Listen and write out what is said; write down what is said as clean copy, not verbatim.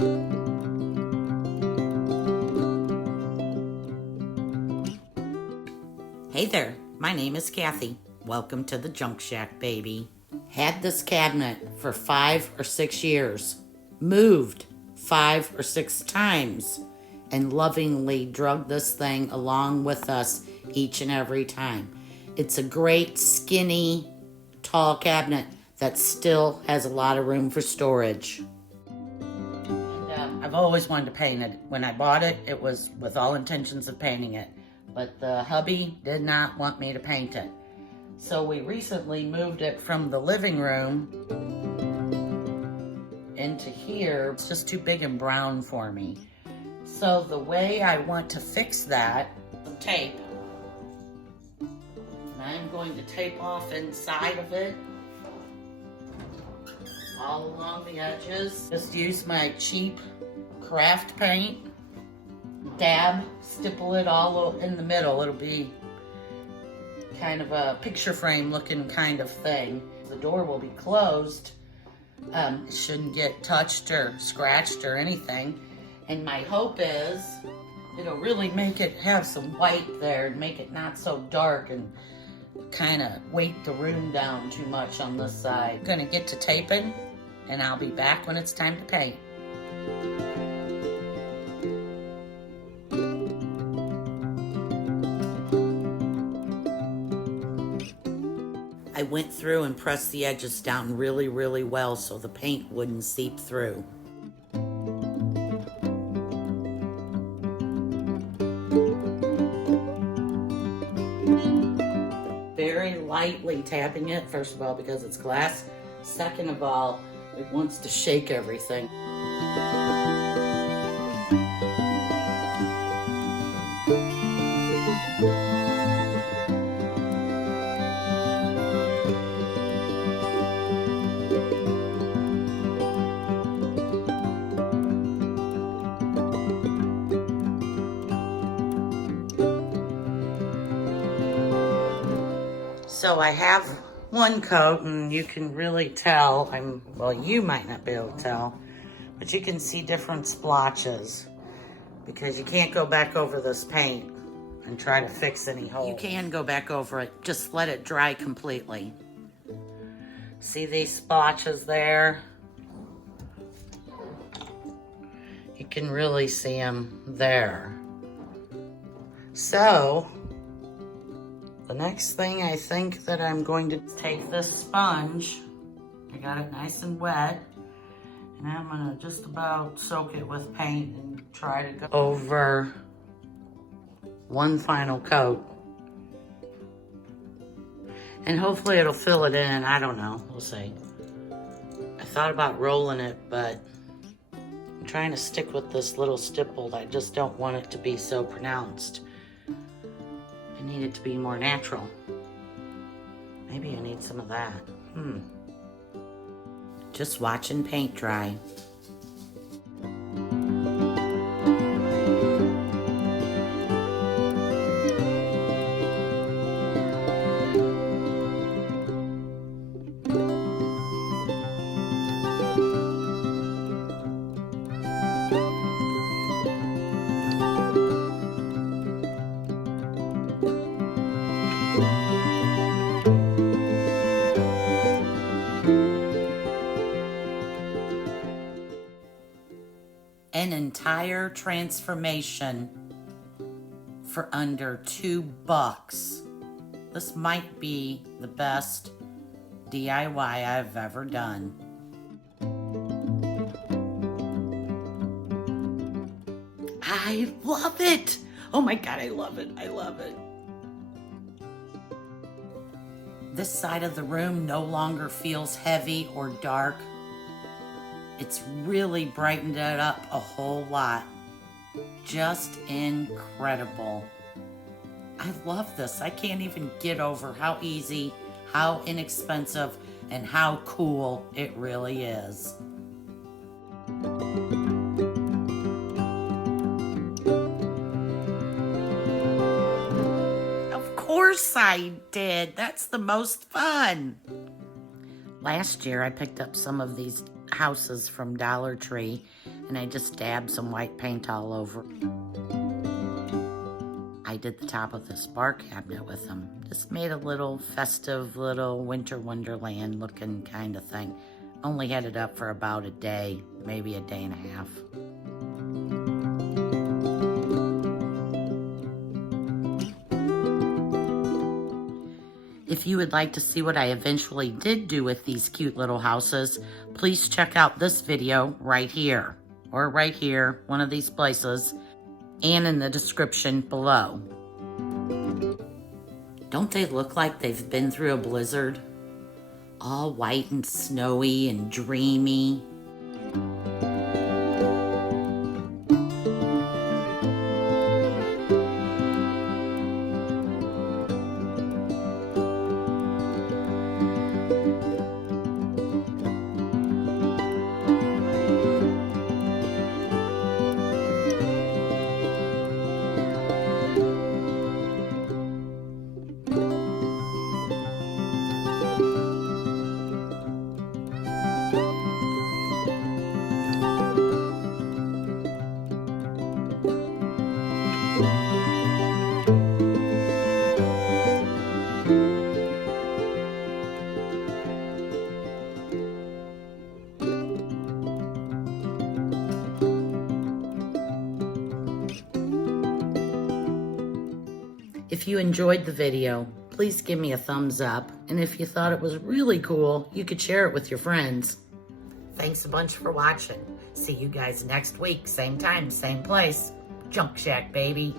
Hey there, my name is Kathy. Welcome to the Junk Shack, baby. Had this cabinet for 5 or 6 years, moved 5 or 6 times, and lovingly drug this thing along with us each and every time. It's a great, skinny, tall cabinet that still has a lot of room for storage. And, I've always wanted to paint it. When I bought it, it was with all intentions of painting it. But the hubby did not want me to paint it. So we recently moved it from the living room into here. It's just too big and brown for me. So the way I want to fix that, some tape. And I'm going to tape off inside of it, all along the edges. Just use my cheap craft paint. Dab, stipple it all in the middle. It'll be kind of a picture frame looking kind of thing. The door will be closed. It shouldn't get touched or scratched or anything. And my hope is it'll really make it have some white there and make it not so dark and kind of weight the room down too much on this side. I'm gonna get to taping and I'll be back when it's time to paint. I went through and pressed the edges down really, really well so the paint wouldn't seep through. Very lightly tapping it, first of all, because it's glass. Second of all, it wants to shake everything. So I have one coat and you can really tell, well, you might not be able to tell, but you can see different splotches because you can't go back over this paint and try to fix any holes. You can go back over it, just let it dry completely. See these splotches there? You can really see them there. So, the next thing I think that I'm going to take this sponge, I got it nice and wet, and I'm gonna just about soak it with paint and try to go over one final coat. And hopefully it'll fill it in, I don't know, we'll see. I thought about rolling it, but I'm trying to stick with this little stipple. I just don't want it to be so pronounced. I need it to be more natural. Maybe I need some of that. Just watching paint dry. An entire transformation for under $2. This might be the best DIY I've ever done. I love it. Oh my God, I love it. I love it. This side of the room no longer feels heavy or dark. It's really brightened it up a whole lot. Just incredible. I love this. I can't even get over how easy, how inexpensive, and how cool it really is. Of course I did. That's the most fun. Last year I picked up some of these houses from Dollar Tree, and I just dabbed some white paint all over. I did the top of this bar cabinet with them. Just made a little festive little winter wonderland looking kind of thing. Only had it up for about a day, maybe a day and a half. If you would like to see what I eventually did do with these cute little houses, please check out this video right here, or right here, one of these places, and in the description below. Don't they look like they've been through a blizzard? All white and snowy and dreamy. If you enjoyed the video, please give me a thumbs up. And if you thought it was really cool, you could share it with your friends. Thanks a bunch for watching. See you guys next week, same time, same place. Junk Shack, baby.